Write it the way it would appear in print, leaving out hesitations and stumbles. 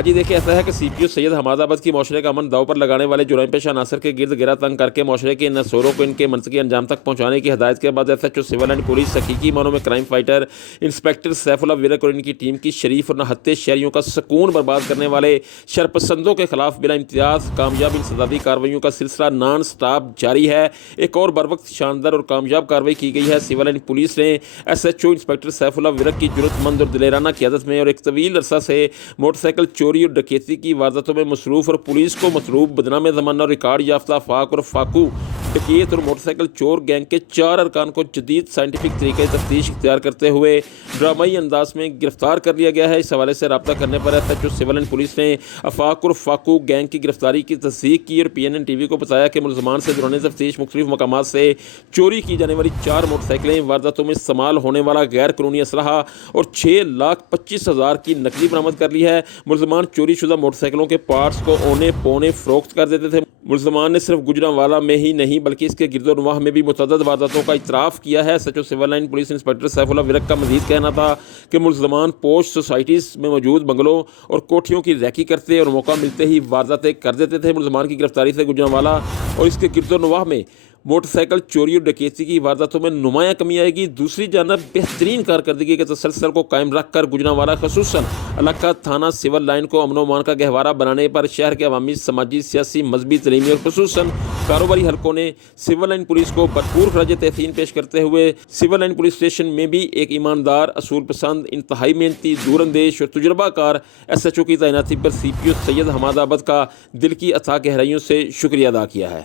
آج ہی دیکھیں ایسا ہے کہ سی پی او سید حماد آباد کی معاشرے کا امن داؤ پر لگانے والے جرائم پیشہ عناصر کے گرد گرا تنگ کر کے معاشرے کے ان اصولوں کو ان کے منطقی انجام تک پہنچانے کی ہدایت کے بعد S H O civil and police حقیقی معنوں میں crime fighter inspector Saifullah ورک اور ان کی ٹیم کی شریف اور نہتے شہریوں کا سکون برباد کرنے والے شرپسندوں کے خلاف بلا امتیاز کامیاب انسدادی کارروائیوں کا سلسلہ نان سٹاپ جاری ہے۔ ایک اور بروقت شاندار اور کامیاب کارروائی کی گئی ہے۔ سول اینڈ پولیس نے S H O inspector Saifullah Virk کی جرأت مند اور دلیرانہ قیادت میں اور ایک طویل عرصہ سے موٹر سائیکل چوری اور ڈکیتی کی وارداتوں میں مصروف اور پولیس کو مطلوب بدنام زمانہ اور ریکارڈ یافتہ آفاق اور فاقو ڈکیت اور موٹر سائیکل چور گینگ کے 4 ارکان کو جدید سائنٹیفک طریقے تفتیش اختیار کرتے ہوئے ڈرامائی انداز میں گرفتار کر لیا گیا ہے۔ اس حوالے سے رابطہ کرنے پر S H O civil and police نے آفاق اور فاقو گینگ کی گرفتاری کی تصدیق کی اور پی این این ٹی وی کو بتایا کہ ملزمان سے دوران تفتیش مختلف مقامات سے چوری کی جانے والی 4 موٹر سائیکلیں، وارداتوں میں استعمال ہونے والا غیر قانونی اسلحہ اور 6,25,000 کی نقدی برآمد کر لی ہے۔ ملزمان چوری شدہ موٹر سائیکلوں کے پارٹس کو اونے پونے فروخت کر دیتے تھے۔ ملزمان نے صرف گجرانوالہ میں ہی نہیں بلکہ اس کے گرد و نواح میں بھی متعدد وارداتوں کا اعتراف کیا ہے۔ S H O civil line police inspector Saifullah Virk کا مزید کہنا تھا کہ ملزمان پوش سوسائٹیز میں موجود بنگلوں اور کوٹھیوں کی ریکی کرتے اور موقع ملتے ہی وارداتیں کر دیتے تھے۔ ملزمان کی گرفتاری سے گجرانوالہ اور اس کے گرد و نواح میں موٹر سائیکل چوری اور ڈکیتی کی وارداتوں میں نمایاں کمی آئے گی۔ دوسری جانب بہترین کارکردگی کے تسلسل کو قائم رکھ کر گجرانوالہ خصوصاً علاقہ تھانہ سول لائن کو امن و امان کا گہوارہ بنانے پر شہر کے عوامی، سماجی، سیاسی، مذہبی، تعلیمی اور خصوصاً کاروباری حلقوں نے سول لائن پولیس کو بھرپور خراج تحسین پیش کرتے ہوئے سول لائن پولیس اسٹیشن میں بھی ایک ایماندار، اصول پسند، انتہائی محنتی، دور اندیش اور تجربہ کار ایس ایچ او کی تعیناتی پر سی پی او سید حماد آباد کا دل کی اتھاہ گہرائیوں سے شکریہ ادا کیا ہے۔